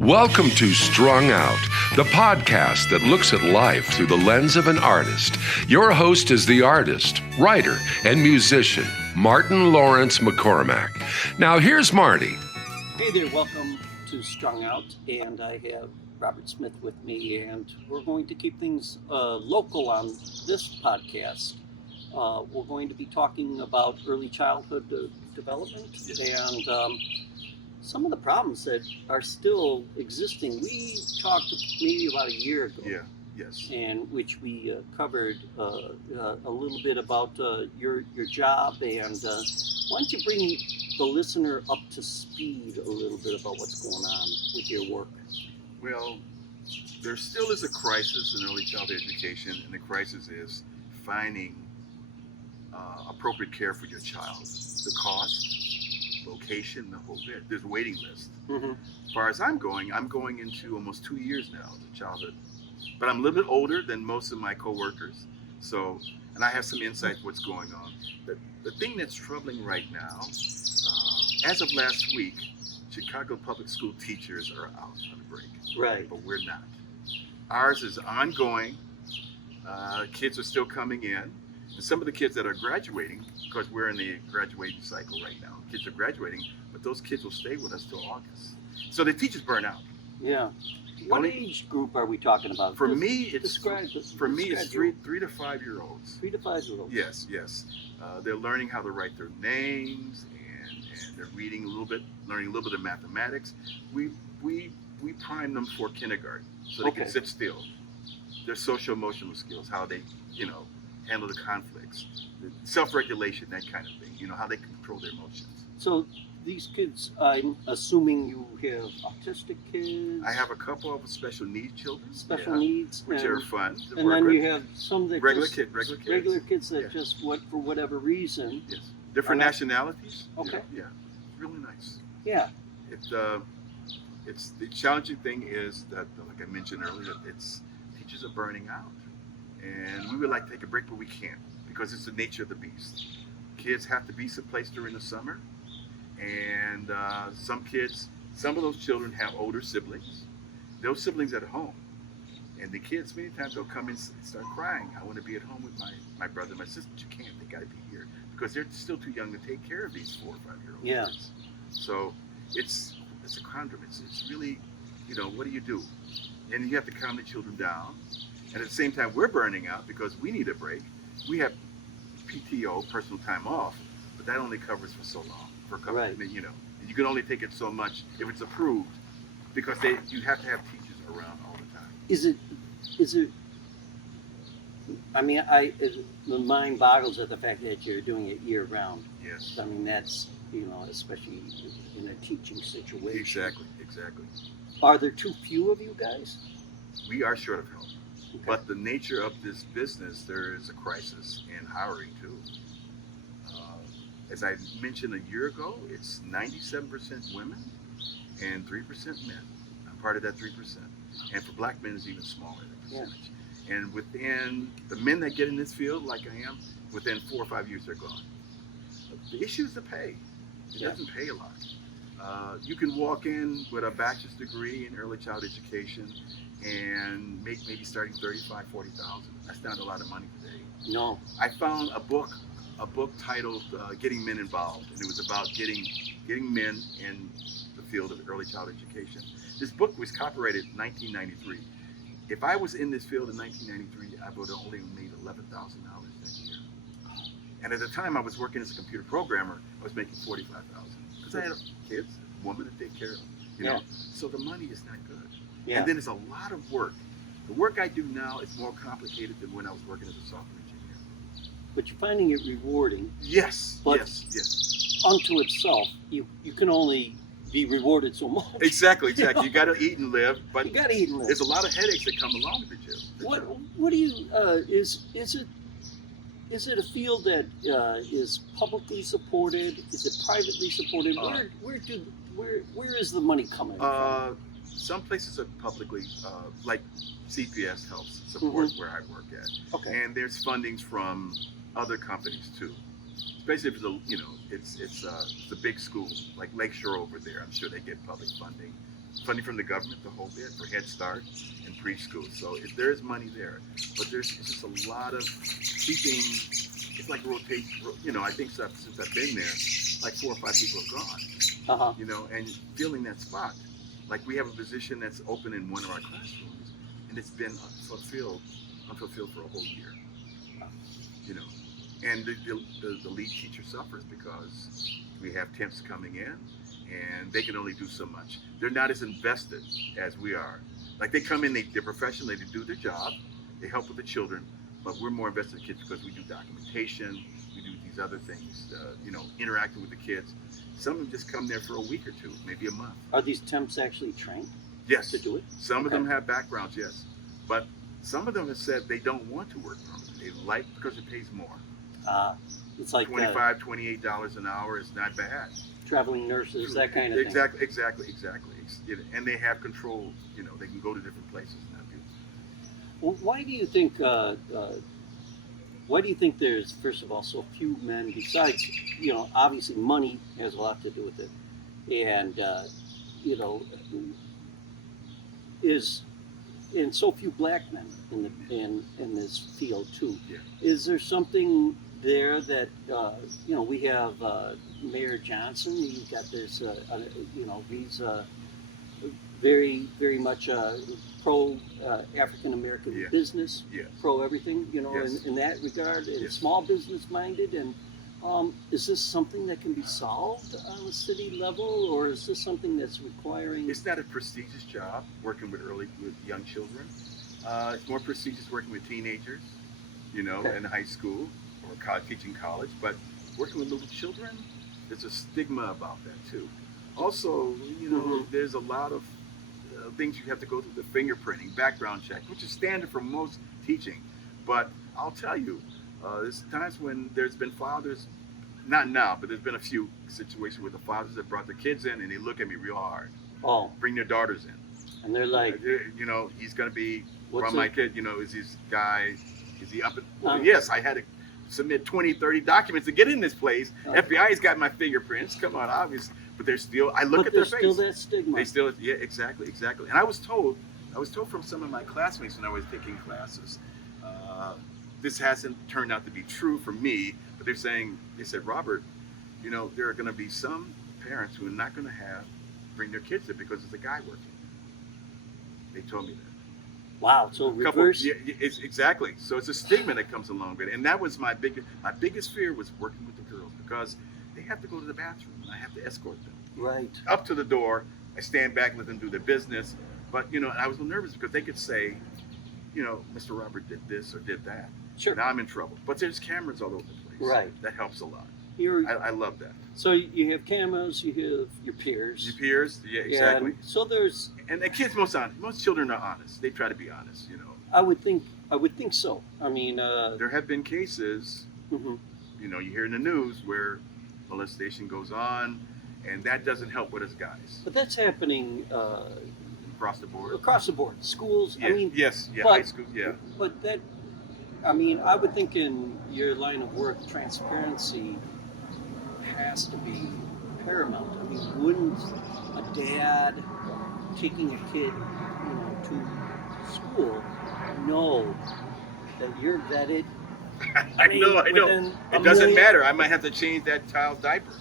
Welcome to Strung Out, the podcast that looks at life through the lens of an artist. Your host is the artist, writer, and musician, Martin Laurence McCormack. Now here's Marty. Hey there, welcome to Strung Out, and I have Robert Smith with me, and we're going to keep things local on this podcast. We're going to be talking about early childhood development and some of the problems that are still existing. We talked maybe about a year ago. Yes. In which we covered a little bit about your job, and why don't you bring the listener up to speed a little bit about what's going on with your work? Well, there still is a crisis in early childhood education, and the crisis is finding appropriate care for your child. The cost, location, the whole bit. There's a waiting list. Mm-hmm. As far as I'm going into almost 2 years now as a childhood. But I'm a little bit older than most of my coworkers. So, and I have some insight what's going on. The thing that's troubling right now, as of last week, Chicago public school teachers are out on break. Right. But we're not. Ours is ongoing. Kids are still coming in. And some of the kids that are graduating, because we're in the graduating cycle right now, kids are graduating, but those kids will stay with us till August. So the teachers burn out. Yeah. What age group are we talking about? For me, it's describe 3 to 5 year olds. 3 to 5 year olds. Yes. They're learning how to write their names, and they're reading a little bit, learning a little bit of mathematics. We prime them for kindergarten, so they can sit still. Their social emotional skills, how they, handle the conflicts, the self-regulation, that kind of thing. How they control their emotions. So these kids, I'm assuming you have autistic kids. I have a couple of special needs children. Special needs, which are fun to and work then with. you have some that regular just, kids. Regular kids that just for whatever reason. Yes. Different nationalities. Okay. Yeah. Really nice. Yeah. It's the challenging thing is that, like I mentioned earlier, it's teachers are burning out, and we would like to take a break, but we can't because it's the nature of the beast. Kids have to be someplace during the summer, and some of those children have older siblings. Those siblings at home, and the kids many times they'll come in and start crying. I want to be at home with my brother and my sister. But you can't. They got to be here because they're still too young to take care of these 4 or 5 year olds. Yeah. So it's a conundrum. It's really, what do you do? And you have to calm the children down. And at the same time, we're burning out because we need a break. We have PTO, personal time off, but that only covers for so long. For a couple, right. You can only take it so much if it's approved, because you have to have teachers around all the time. Is it? I mean, the mind boggles at the fact that you're doing it year round. Yes. I mean, that's especially in a teaching situation. Exactly. Are there too few of you guys? We are short of help. Okay. But the nature of this business, there is a crisis in hiring too. As I mentioned a year ago, it's 97% women and 3% men. I'm part of that 3%. And for black men, it's even smaller, the percentage. Yeah. And within the men that get in this field, like I am, within 4 or 5 years, they're gone. The issue is the pay. It doesn't pay a lot. You can walk in with a bachelor's degree in early child education and make maybe starting $35,000, $40,000. That's not a lot of money today. No. I found a book titled "Getting Men Involved," and it was about getting men in the field of early child education. This book was copyrighted in 1993. If I was in this field in 1993, I would have only made $11,000 that year. And at the time I was working as a computer programmer, I was making $45,000 because I had kids, a woman to take care of. So the money is not good. Yeah. And then it's a lot of work. The work I do now is more complicated than when I was working as a software engineer. But you're finding it rewarding. Yes. But yes. Unto itself, you can only be rewarded so much. Exactly. You got to eat and live, but you got to eat and live. There's a lot of headaches that come along with it, Jim. What do you is it a field that is publicly supported? Is it privately supported? Where is the money coming from? Some places are publicly, like CPS helps support where I work at. Okay. And there's fundings from other companies too. Especially if it's a big school like Lakeshore over there. I'm sure they get public funding. funding from the government, the whole bit for Head Start and preschool. So there is money there, but it's just a lot of keeping. It's like rotation. I think since I've been there, like 4 or 5 people have gone. And filling that spot. Like we have a position that's open in one of our classrooms, and it's been unfulfilled for a whole year. And the lead teacher suffers because we have temps coming in, and they can only do so much. They're not as invested as we are. Like they come in, they're professional, they do their job, they help with the children, but we're more invested in kids because we do documentation, we do these other things, interacting with the kids. Some of them just come there for a week or 2, maybe a month. Are these temps actually trained? Yes. To do it? Some of them have backgrounds, yes. But some of them have said they don't want to work permanently. They like because it pays more. It's like $25, $28 an hour is not bad. Traveling nurses, that kind of thing. Exactly. And they have control. They can go to different places now. Well, why do you think? Why do you think there's, first of all, so few men? Besides, obviously money has a lot to do with it, and and so few black men in this field too. Yeah. Is there something there that we have Mayor Johnson? You've got this, he's very, very much pro African American business, pro everything, in that regard, and small business minded. And is this something that can be solved on a city level, or is this something that's requiring? It's not a prestigious job working with young children. It's more prestigious working with teenagers, in high school or teaching college. But working with little children, there's a stigma about that too. Also, there's a lot of things you have to go through, the fingerprinting, background check, which is standard for most teaching. But I'll tell you, there's times when there's been fathers, not now, but there's been a few situations where the fathers have brought their kids in and they look at me real hard. Oh. Bring their daughters in. And they're like, he's going to be What's from my kid, is this guy, is he up? Yes, I had to submit 20, 30 documents to get in this place. FBI's got my fingerprints. Come on, obviously. But they're still, I look at their face. But there's still that stigma. They still, exactly. And I was told from some of my classmates when I was taking classes, this hasn't turned out to be true for me, but they said, Robert, there are going to be some parents who are not going to bring their kids in because there's a guy working. They told me that. Wow, so reverse. It's exactly. So it's a stigma that comes along with it. And that was my biggest fear was working with the girls because they have to go to the bathroom and I have to escort them. Right. Up to the door. I stand back and let them do their business. But, I was a little nervous because they could say, Mr. Robert did this or did that. Sure. Now I'm in trouble. But there's cameras all over the place. Right. That helps a lot. I love that. So you have cameras, you have your peers. Your peers, yeah, exactly. And so there's. And the kids, most children are honest. They try to be honest, I would think so. I mean. There have been cases, you hear in the news where molestation goes on, and that doesn't help with us guys. But that's happening. Across the board. Across the board, schools. Yeah, high school, yeah. But that, I would think in your line of work, transparency has to be paramount. I mean, wouldn't a dad taking a kid, to school know that you're vetted? I know. It doesn't matter. I might have to change that child's diaper.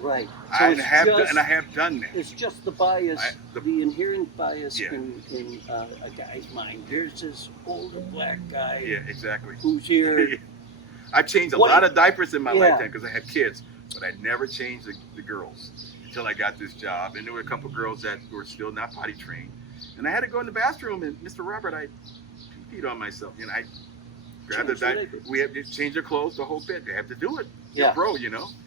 Right. So I have done that. It's just the bias, the inherent bias in a guy's mind. There's this older black guy. Yeah, exactly. Who's here. I changed a lot of diapers in my lifetime because I had kids, but I never changed the girls until I got this job. And there were a couple girls that were still not potty trained. And I had to go in the bathroom, and Mr. Robert, I peed on myself. I grabbed the diaper. We have to change their clothes, the whole bit. They have to do it. You're a bro,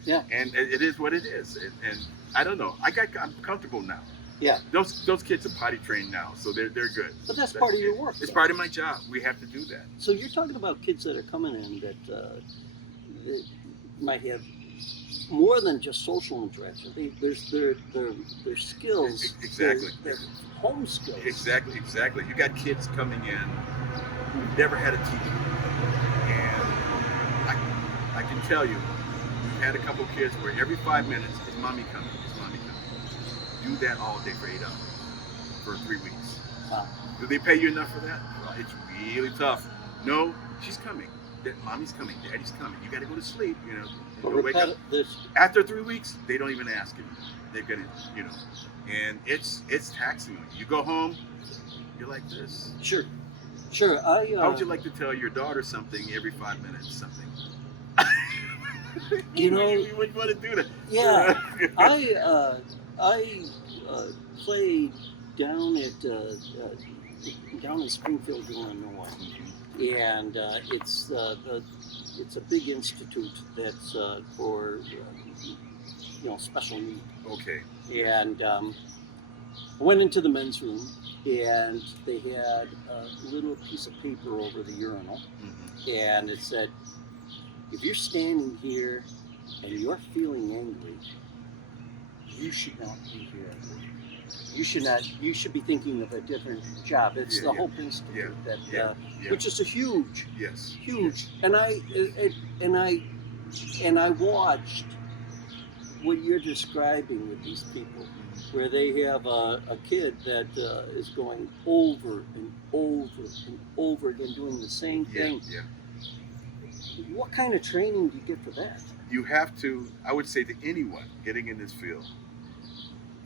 Yeah. And it is what it is. And I don't know. I'm comfortable now. Yeah. Those kids are potty trained now, so they're good. But that's part of your work. It's part of my job. We have to do that. So you're talking about kids that are coming in that might have more than just social interaction. There's their skills. Exactly. Their home skills. Exactly. You got kids coming in who never had a teacher, and I can tell you, we've had a couple of kids where every 5 minutes, is mommy coming? Do that all day for 8 hours. for 3 weeks. Wow. Do they pay you enough for that? Well, it's really tough. No, she's coming. Mommy's coming. Daddy's coming. You got to go to sleep. Go wake up. After 3 weeks, they don't even ask you. They're gonna, and it's taxing on you. You go home, you're like this. Sure. How would you like to tell your daughter something every 5 minutes? Something. You wouldn't want to do that. Yeah. I played down in Springfield, Illinois, and it's a big institute that's for special need. Okay. And I went into the men's room, and they had a little piece of paper over the urinal, and it said, if you're standing here and you're feeling angry, you should not be here. You should be thinking of a different job. It's the Hope Institute which is a huge. And I watched what you're describing with these people, where they have a kid that is going over and over and over again, doing the same thing. What kind of training do you get for that? You have to, I would say to anyone getting in this field,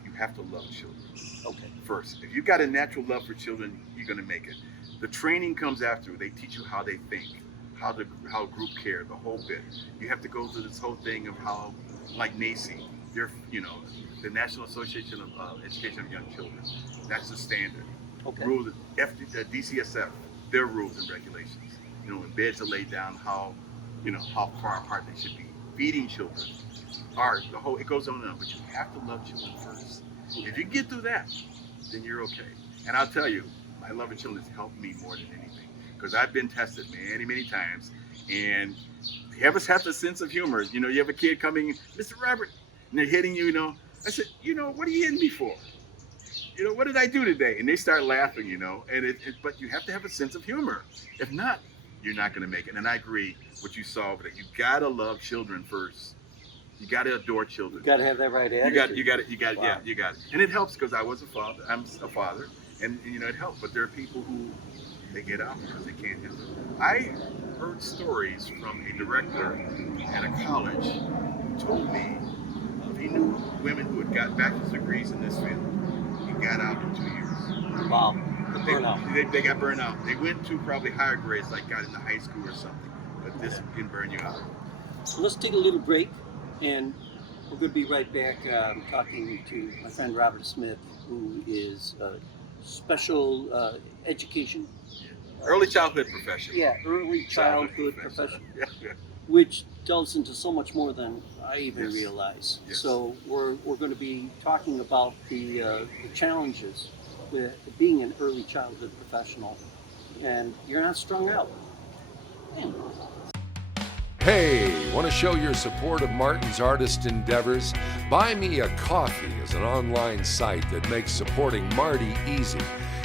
you have to love children. Okay. First, if you've got a natural love for children, you're going to make it. The training comes after. They teach you how they think, how group care, the whole bit. You have to go through this whole thing of how, like NACI, they're, the National Association of Education of Young Children. That's the standard. Okay. Rules, DCSF, their rules and regulations. When beds are laid down, how far apart they should be. Feeding children, art, it goes on and on. But you have to love children first. If you get through that, then you're okay. And I'll tell you, my love of children has helped me more than anything, because I've been tested many times, and you have a sense of humor. You have a kid coming, Mr. Robert, and they're hitting you. I said, what are you hitting me for? What did I do today? And they start laughing. But you have to have a sense of humor. If not, you're not going to make it. And I agree what you saw over there. You got to love children first. You got to adore children. You got to have that right attitude. You got it. Wow. Yeah, you got it. And it helps, because I was a father. I'm a father, and it helped. But there are people who they get out because they can't handle it. I heard stories from a director at a college who told me he knew women who had got bachelor's degrees in this field. He got out in 2 years. Wow. They got burned out. They went to probably higher grades, like got into high school or something. But this can burn you out. Let's take a little break, and we're going to be right back talking to my friend Robert Smith, who is special education. Early childhood professional. Yeah, early childhood professional. Yeah. Which delves into so much more than I even realize. Yes. So we're going to be talking about the challenges with being an early childhood professional, and you're not strung out. Man. Hey, want to show your support of Martin's artist endeavors? Buy Me a Coffee is an online site that makes supporting Marty easy.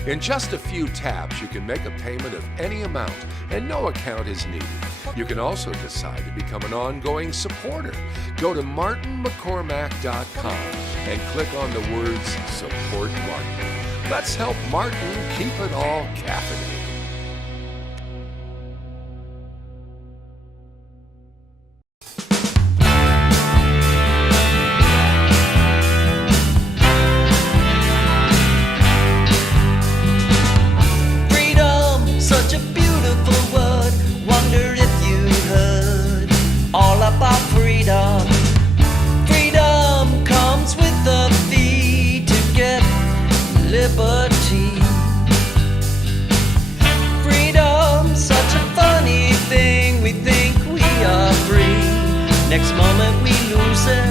In just a few taps, you can make a payment of any amount, and no account is needed. You can also decide to become an ongoing supporter. Go to martinmccormack.com and click on the words Support Martin. Let's help Martin keep it all caffeinated. Next moment we lose it.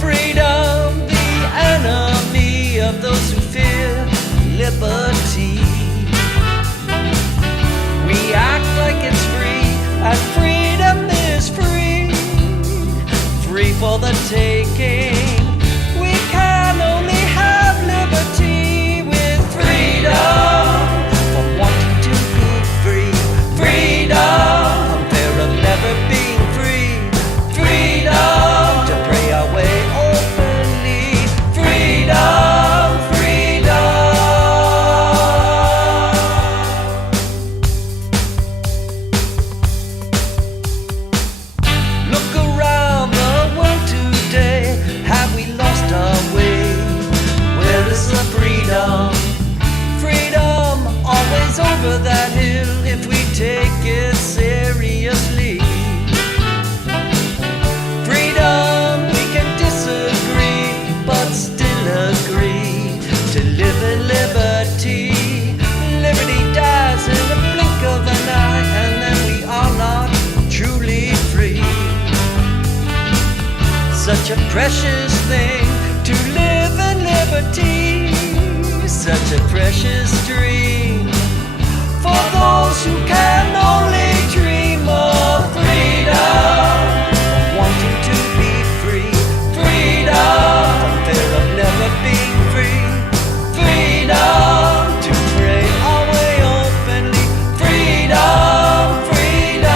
Freedom, the enemy of those who fear liberty. We act like it's free, and freedom is free. Free for the taking. We can only have liberty with freedom. From wanting to be free. Freedom, from fear of never being free. Freedom to pray our way openly. Freedom, freedom. such a precious thing to live in liberty, such a precious dream for those who can only dream of freedom, of wanting to be free, freedom from fear of never being free, freedom to pray our way openly, freedom, freedom.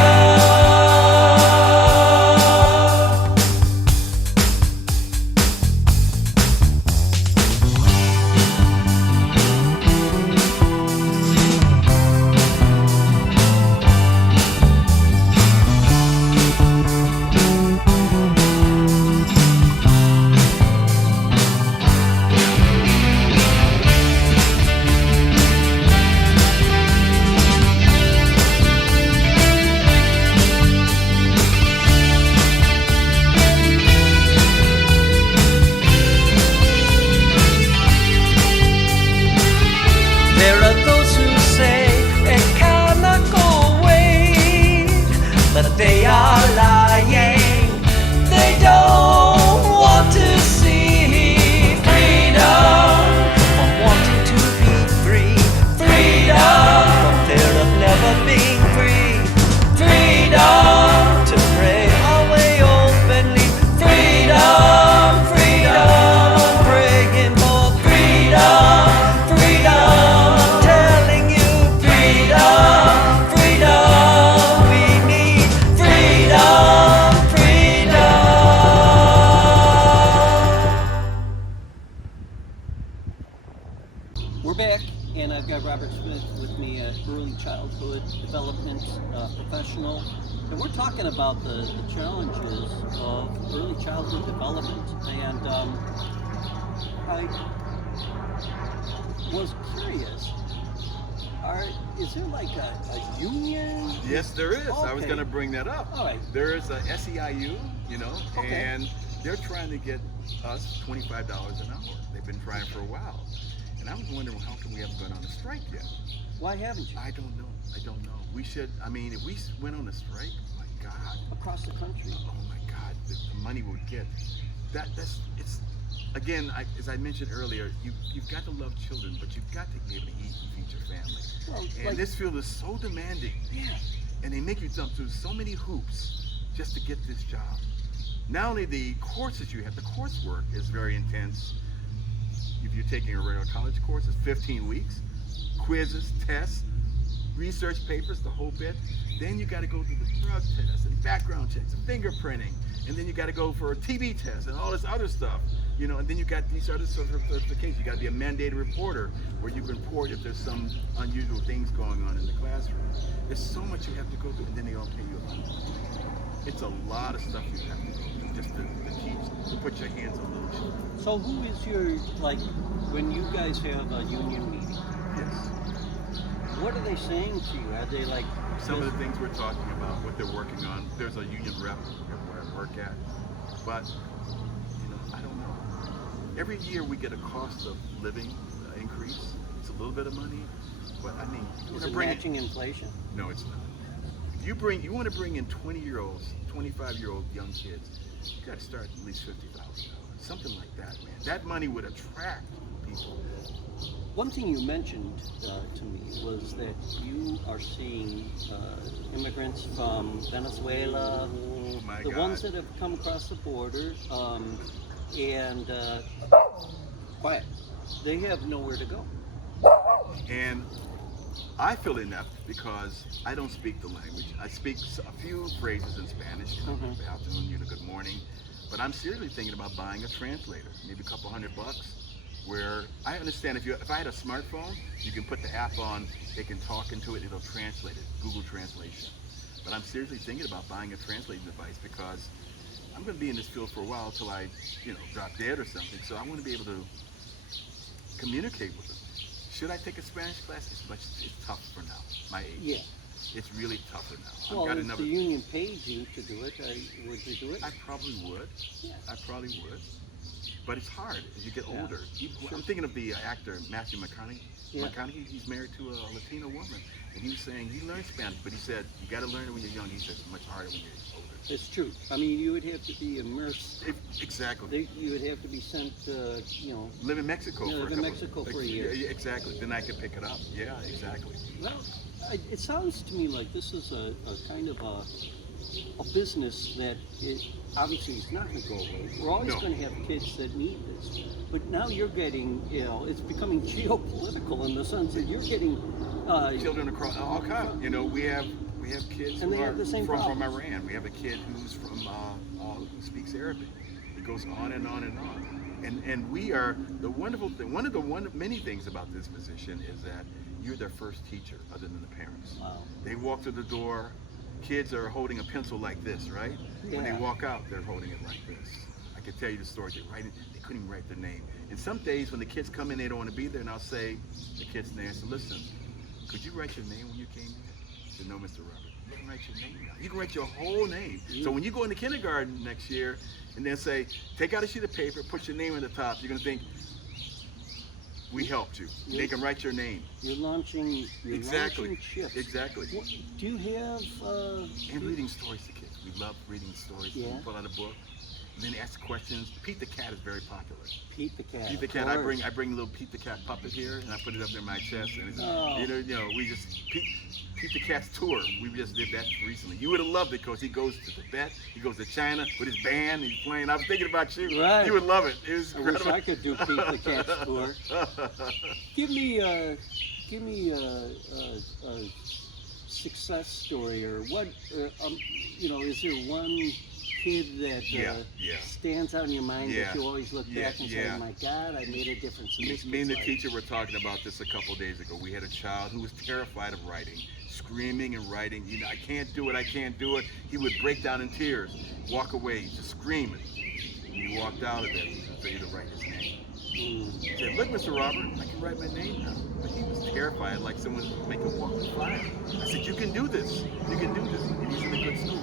There are those who say it cannot go away, but they are lying. They don't want to see freedom from wanting to be free, freedom from fear of never being free, freedom to pray our way openly, freedom, freedom, praying for freedom, freedom, telling you freedom, freedom, we need freedom, freedom. We're back, and I've got Robert Smith with me, early childhood development professional, and we're talking about the challenges of early childhood development. And I was curious, is there like a union? Yes, there is. I was Okay. going to bring that up. All right. There is a SEIU, Okay. and they're trying to get us $25 an hour. They've been trying for a while. And I was wondering, how come we haven't gone on a strike yet? Why haven't you? I don't know. We should, if we went on a strike, my God. Across the country. Oh my God, the money we would get. It's, again, as I mentioned earlier, you've got to love children, but you've got to be able to eat and feed your family. Well, And like- this field is so demanding. Yeah. And they make you jump through so many hoops just to get this job. Not only the courses you have, the coursework is very intense. If you're taking a regular college course, it's 15 weeks. Quizzes, tests, research papers, the whole bit. Then you got to go through the drug tests and background checks and fingerprinting. And then you got to go for a TB test and all this other stuff. And then you got these other certifications. You got to be a mandated reporter where you can report if there's some unusual things going on in the classroom. There's so much you have to go through, and then they all pay you a lot of money. It's a lot of stuff you have to go through just to teach, to put your hands on little children. So who is your, like, when you guys have a union meeting, Yes. what are they saying to you? Are they like, Some of the things we're talking about, what they're working on. There's a union rep where I work at, but I don't know. Every year we get a cost of living increase. It's a little bit of money, but I mean, is it matching inflation? No, it's not. If you want to bring in 20-year-olds, 25-year-old young kids, you got to start at least $50,000, something like that, man. That money would attract people. One thing you mentioned to me was that you are seeing immigrants from Venezuela, Oh my the God. ones that have come across the border, and quiet. They have nowhere to go. And I feel inept because I don't speak the language. I speak a few phrases in Spanish, Mhm. good afternoon, good morning, but I'm seriously thinking about buying a translator, maybe a couple $100, where I understand if I had a smartphone, you can put the app on, they can talk into it, it'll translate it, Google Translation. But I'm seriously thinking about buying a translating device because I'm going to be in this field for a while till I, drop dead or something, so I want to be able to communicate with them. Should I take a Spanish class? It's tough for now, my age. Yeah. It's really tougher now. Well, I've got if another. the union paid you to do it, would you do it? I probably would. Yeah. I probably would. But it's hard as you get Yeah. older. I'm thinking of the actor Matthew McConaughey. Yeah. McConaughey, he's married to a Latino woman, and he was saying he learned Spanish, but he said you got to learn it when you're young. He says it's much harder when you're older. It's true. I mean, you would have to be immersed. Exactly. You would have to be sent, Live in Mexico for a live in couple- Mexico for a year. Yeah, exactly. Then I could pick it up. Yeah, exactly. Well, it sounds to me like this is a kind of a business that obviously is not going to go away. We're always No. going to have kids that need this. But now you're getting, it's becoming geopolitical in the sense that you're getting Children across all kinds. We have kids And who they are have the same from problems. Iran. We have a kid who's from who speaks Arabic. It goes on and on and on. And we are the wonderful thing. One of many things about this position is that you're their first teacher, other than the parents. Wow. They walk through the door. Kids are holding a pencil like this, right? When they Yeah. walk out, they're holding it like this. I could tell you the story. They couldn't even write their name. And some days when the kids come in, they don't want to be there, and I'll say the kid's name. I said, listen, could you write your name when you came here? I said, no, Mr. Robert. You can write your name now. You can write your whole name. So when you go into kindergarten next year, and then say, take out a sheet of paper, put your name on the top, you're gonna think, we helped you. They can write your name. You're launching Exactly. chips. Exactly. Do you have And reading stories to kids. We love reading stories. Yeah. We pull out a book, and then ask questions. Pete the Cat is very popular. Pete the Cat? Pete the of Cat. course. I bring a little Pete the Cat puppet here, and I put it up in my chest. And it's, Oh. we just Pete the Cat's tour. We just did that recently. You would have loved it because he goes to Tibet, he goes to China with his band. He's playing. I was thinking about you. Right. You would love it. It was I incredible. wish I could do Pete the Cat's tour. Give me a success story, or what? Is there one kid that Yeah. stands out in your mind Yeah. that you always look back and say, Yeah. "My God, I made a difference in this Me and the kid's life." teacher were talking about this a couple days ago. We had a child who was terrified of writing, screaming and writing. I can't do it. I can't do it. He would break down in tears, walk away, just screaming. He walked out of there. He was ready to write his name. He said, look, Mr. Robert, I can write my name now. But he was terrified, like someone making him walk with fire. I said, you can do this. You can do this. And he's in a good school.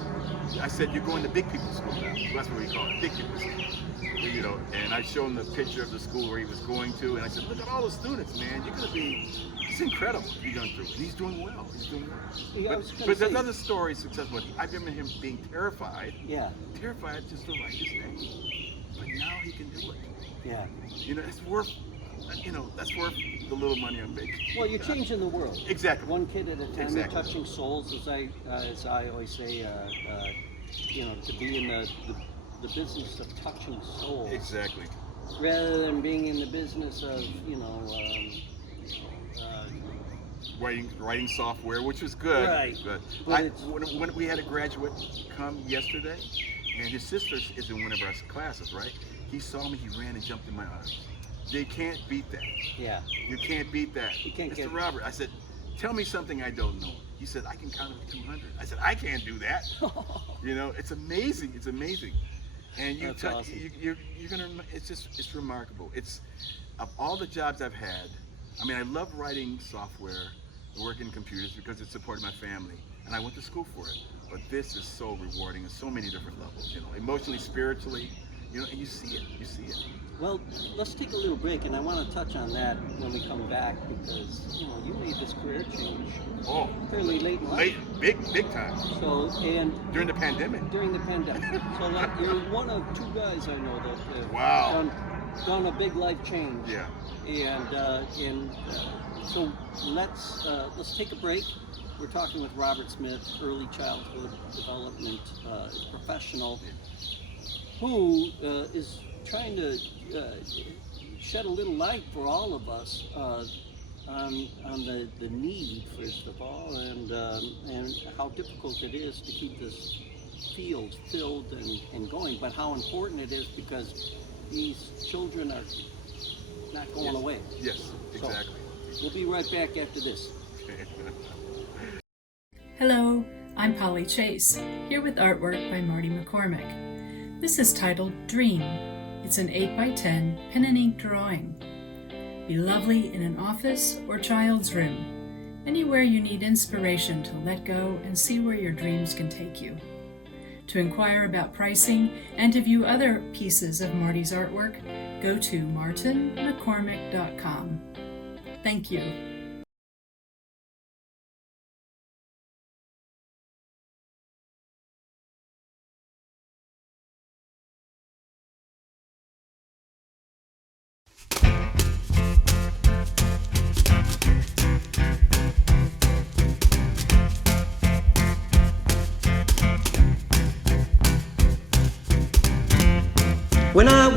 I said, you're going to big people's school now. That's what we call it, big people's school. And I showed him the picture of the school where he was going to, and I said, look at all the students, man. You're gonna be, it's incredible what you're going through. And he's doing well. He's doing well. Yeah, I was gonna but there's say- other stories successful. I remember him being terrified just to write his name. But now he can do it. Yeah. It's worth, that's worth the little money I'm making. Well, you're changing the world. Exactly. One kid at a time. Exactly. You're touching souls, as I always say. To be in the business of touching souls, Exactly. rather than being in the business of Writing software, which was good. Right. But when we had a graduate come yesterday, and his sister is in one of our classes, right? He saw me, he ran and jumped in my arms. They can't beat that. Yeah. You can't beat that. You can't Mr. Robert, I said, tell me something I don't know. He said, I can count to 200. I said, I can't do that. It's amazing. It's amazing. And That's awesome. you're gonna. It's remarkable. It's of all the jobs I've had. I mean, I love writing software, working computers because it supported my family, and I went to school for it. But this is so rewarding on so many different levels. Emotionally, spiritually. And you see it. You see it. Well, let's take a little break, and I want to touch on that when we come back, because you made this career change Oh, fairly late in life. big time. So, and During the pandemic. during the pandemic. So you're one of two guys I know that have Wow. done a big life change. Yeah. And so let's take a break. We're talking with Robert Smith, early childhood development professional, who is trying to shed a little light for all of us on the need, first of all, and how difficult it is to keep this field filled and going, but how important it is, because these children are not going away. Yes, exactly. So, we'll be right back after this. Hello, I'm Polly Chase, here with artwork by Marty McCormack. This is titled Dream. It's an 8x10 pen and ink drawing. Be lovely in an office or child's room, anywhere you need inspiration to let go and see where your dreams can take you. To inquire about pricing and to view other pieces of Marty's artwork, go to martinmccormack.com. Thank you.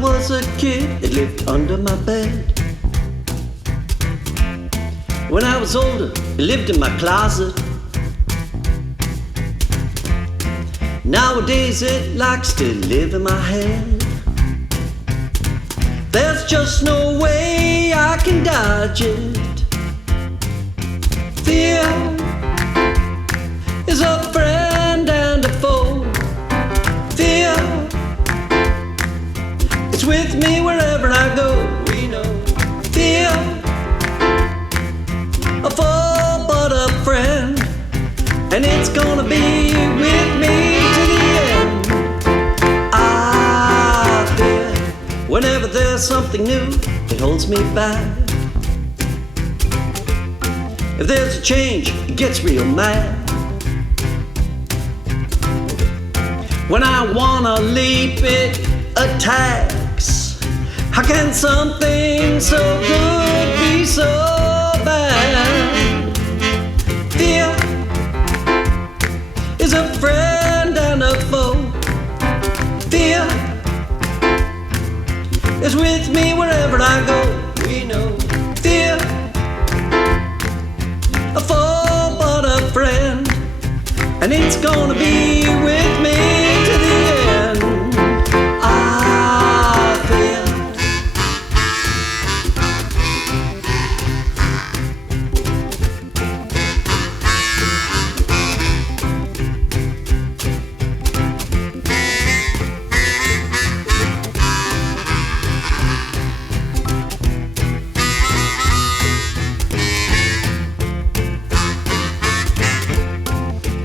was a kid, it lived under my bed. When I was older, it lived in my closet. Nowadays it likes to live in my head. There's just no way I can dodge it. Fear is a friend and a foe. Fear is with me wherever I go. We know fear, a foe but a friend, and it's gonna be with me to the end. I fear whenever there's something new, it holds me back. If there's a change, it gets real mad. When I wanna leap, it attacks. How can something so good be so bad? Fear is a friend and a foe. Fear is with me wherever I go. We know fear, a foe but a friend, and it's gonna be with me to the end. I fear.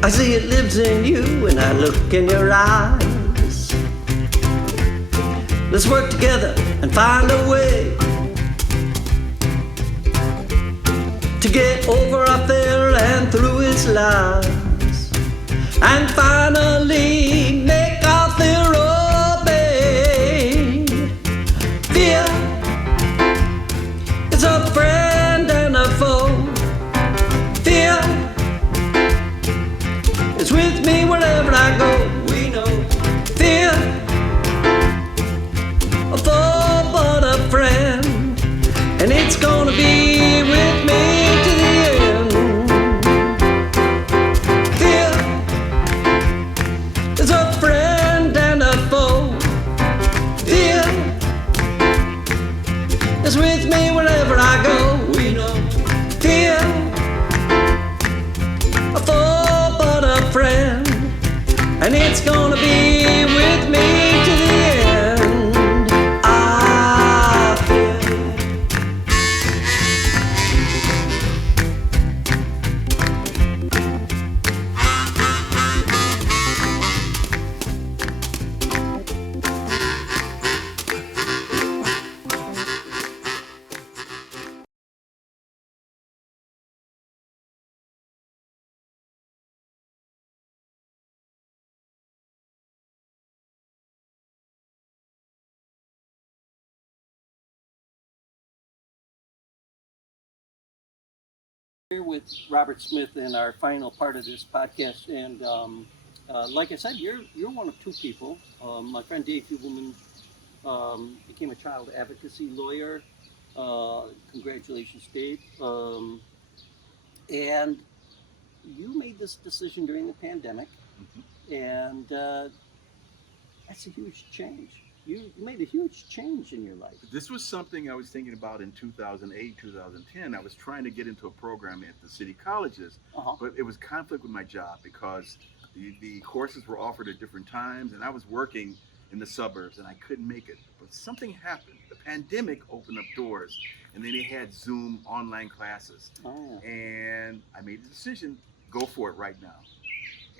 I see it lives in you and I look in your eyes. Let's work together and find a way to get over our fear and through its lies, and finally make our fear obey. Fear is a friend and a foe. Fear is with me wherever I go. We know fear, a foe but a friend, and it's gonna be with me to the end. Fear is a friend and a foe. Fear is with me wherever I go. We know fear, a foe but a friend, and it's gonna be with me to the end. I fear. Here with Robert Smith in our final part of this podcast, and like I said, you're one of two people. My friend Dave Hubelman became a child advocacy lawyer. Congratulations, Dave. And you made this decision during the pandemic, and that's a huge change. You made a huge change in your life. This was something I was thinking about in 2008, 2010. I was trying to get into a program at the city colleges, but it was conflict with my job because the courses were offered at different times, and I was working in the suburbs and I couldn't make it. But something happened. The pandemic opened up doors, and then they had Zoom online classes. And I made the decision, go for it right now.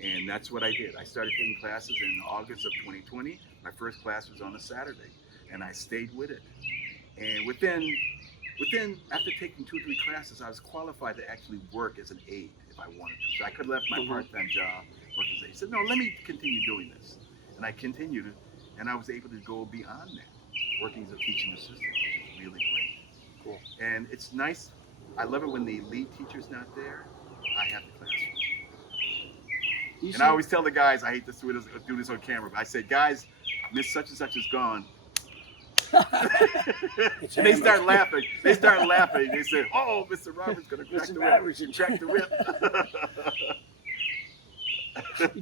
And that's what I did. I started taking classes in August of 2020. My first class was on a Saturday, and I stayed with it. And within after taking 2 or 3 classes, I was qualified to actually work as an aide if I wanted to. So I could have left my part-time job, work as an aide. I said, no, let me continue doing this. And I continued, and I was able to go beyond that, working as a teaching assistant, which is really great. Cool. And it's nice. I love it when the lead teacher's not there. I have the classroom. And I always tell the guys, I hate to do this on camera, but I say, guys, Miss such and such is gone. And they start laughing. They start laughing. They say, "Oh, Mr. Roberts going to crack Mr. the Roberts whip. Crack the whip."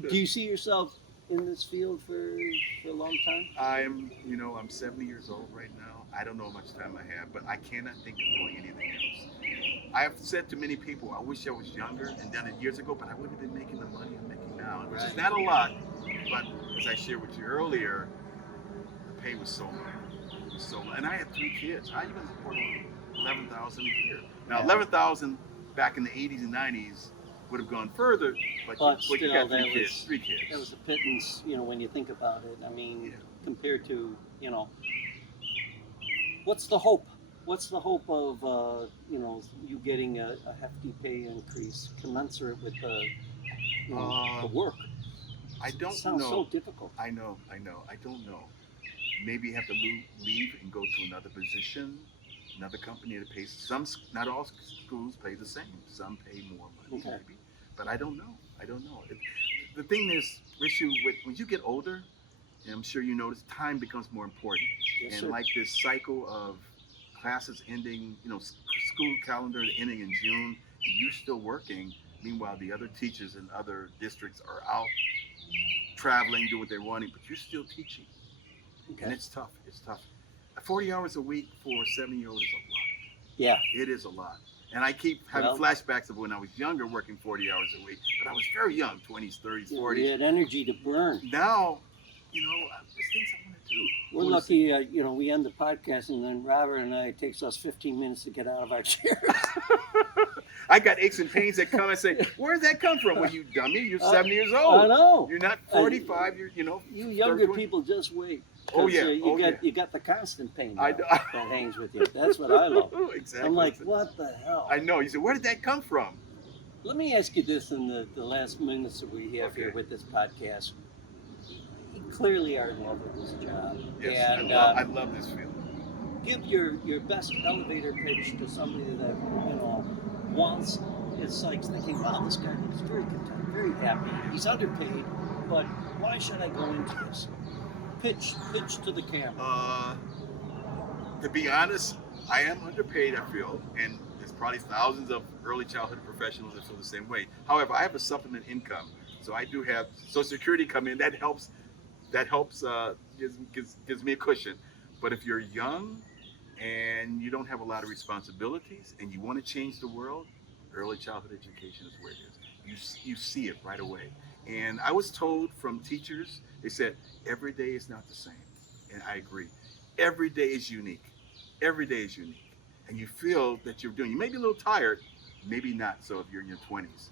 Do you see yourself in this field for a long time? I'm 70 years old right now. I don't know how much time I have, but I cannot think of doing anything else. I've said to many people, I wish I was younger and done it years ago, but I wouldn't have been making the money I'm making now, which is not a lot. But as I shared with you earlier, the pay was so low. It was so low. And I had 3 kids. I even reported $11,000 a year. Now, $11,000 back in the 80s and 90s would have gone further, but still, you got 3 that kids. was, 3 kids. That was a pittance, when you think about it. I mean, compared to, what's the hope? What's the hope of, you getting a hefty pay increase commensurate with the work? I don't Sounds know. so difficult. I know. I don't know. Maybe you have to leave and go to another position, another company that pays. Not all schools pay the same. Some pay more money, maybe. But I don't know. The thing is, issue with when you get older, and I'm sure you notice, time becomes more important. Yes, and sir. like this cycle of classes ending, school calendar ending in June, and you're still working. Meanwhile, the other teachers in other districts are out traveling, doing what they're wanting, but you're still teaching. Okay. And it's tough. 40 hours a week for a 7-year-old is a lot. Yeah. It is a lot. And I keep having flashbacks of when I was younger, working 40 hours a week. But I was very young, 20s, 30s, 40s. We had energy to burn. Now, there's things I want to do. We're lucky, we end the podcast and then Robert and it takes us 15 minutes to get out of our chairs. I got aches and pains that come and say, "Where did that come from?" Well, you dummy, you're 70 years old. I know. You're not 45. You're, You younger 30. people just wait. Oh yeah. You got the constant pain I now know. that hangs with you. That's what I love. Exactly. I'm like, what the hell? I know. You said, "Where did that come from?" Let me ask you this in the last minutes that we have here Okay. with this podcast. You clearly are in love with this job. Yes, And I love this feeling. give your best elevator pitch to somebody that, wants, is like thinking, wow, this guy is very content, very happy. He's underpaid, but why should I go into this? Pitch to the camera. To be honest, I am underpaid, I feel, and there's probably thousands of early childhood professionals that feel the same way. However, I have a supplement income, so I do have Social Security come in. That helps. Gives me a cushion. But if you're young and you don't have a lot of responsibilities and you want to change the world, early childhood education is where it is. You see it right away. And I was told from teachers, they said, every day is not the same. And I agree. Every day is unique. Every day is unique. And you feel that you may be a little tired, maybe not so if you're in your 20s.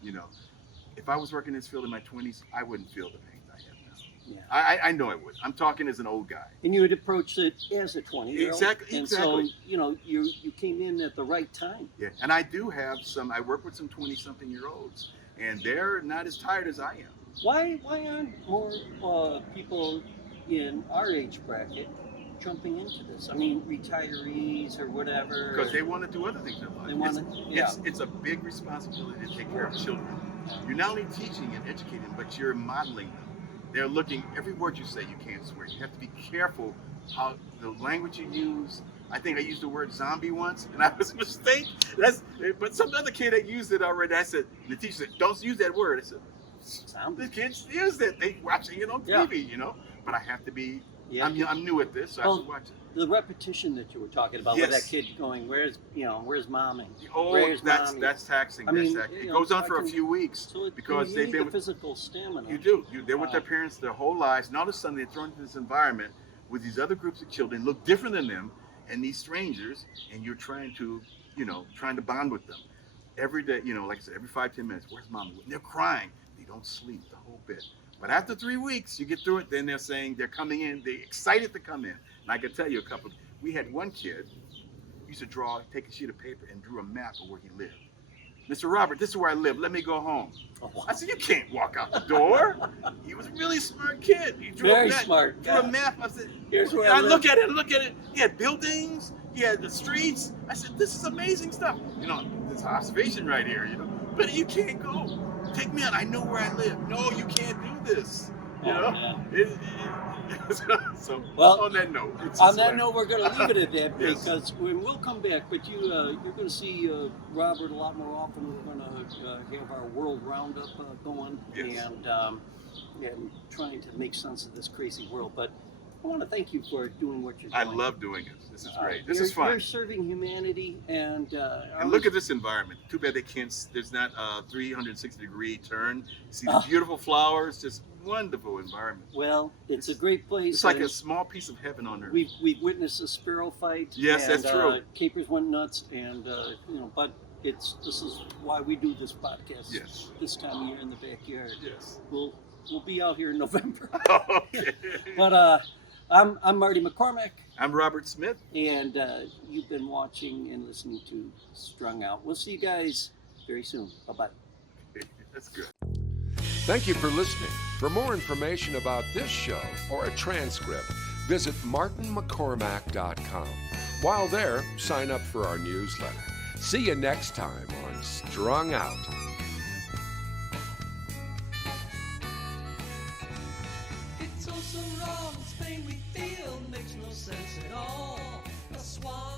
If I was working in this field in my 20s, I wouldn't feel the pain I have now. Yeah. I know I would. I'm talking as an old guy. And you had approached it as a 20-year-old. Exactly. And so, you came in at the right time. Yeah. And I do have I work with some 20-something-year-olds, and they're not as tired as I am. Why aren't more people in our age bracket jumping into this? I mean, retirees or whatever. Because they want to do other things in life. They want to, It's a big responsibility to take care of children. You're not only teaching and educating, but you're modeling them. They're looking, every word you say, you can't swear. You have to be careful how the language you use. I think I used the word zombie once, and I was a mistake. But some other kid had used it already. I said, the teacher said, don't use that word. I said, the kids use it. They watching it on TV, But I have to be, I'm new at this, so I have to watch it. The repetition that you were talking about with that kid going, where's mommy? Oh, where's that's mommy? that's taxing. I mean, that's taxing. It goes on for a few weeks because you they've need been the physical stamina. You do. They're with their parents their whole lives, and all of a sudden they're thrown into this environment with these other groups of children, look different than them, and these strangers, and you're trying to bond with them every day. Like I said, every 5-10 minutes. Where's mommy? And they're crying. They don't sleep the whole bit. But after 3 weeks, you get through it. Then they're saying they're coming in. They're excited to come in. And I can tell you we had one kid used to take a sheet of paper and drew a map of where he lived. Mr. Robert, this is where I live. Let me go home. Oh, wow. I said, you can't walk out the door. He was a really smart kid. He drew Very a map, smart. Drew a map. I said, here's where I live. look at it. He had buildings. He had the streets. I said, this is amazing stuff. This observation right here, But you can't go. Take me out. I know where I live. No, you can't do this. So, Well, on that note, on that note, we're going to leave it at that Yes. because we'll come back. But you're going to see Robert a lot more often. We're going to have our World Roundup going Yes. and trying to make sense of this crazy world. But I want to thank you for doing what you're I doing. love doing it. This is great. This You're- is fun. You're serving humanity, and Look at this environment. Too bad they can't. There's not a 360-degree turn. See the Oh. beautiful flowers. Just wonderful environment. Well, it's a great place. It's like and a small piece of heaven on earth. We've witnessed a sparrow fight. Yes, and, that's true. Capers went nuts, and but this is why we do this podcast. Yes. This time of year in the backyard. Yes. We'll be out here in November. Okay. But I'm Marty McCormack, I'm Robert Smith. and you've been watching and listening to Strung Out. We'll see you guys very soon. Bye-bye. That's good. Thank you for listening. For more information about this show or a transcript, visit martinmccormack.com. While there, sign up for our newsletter. See you next time on Strung Out. It's so wrong, this pain we feel makes no sense at all. A swan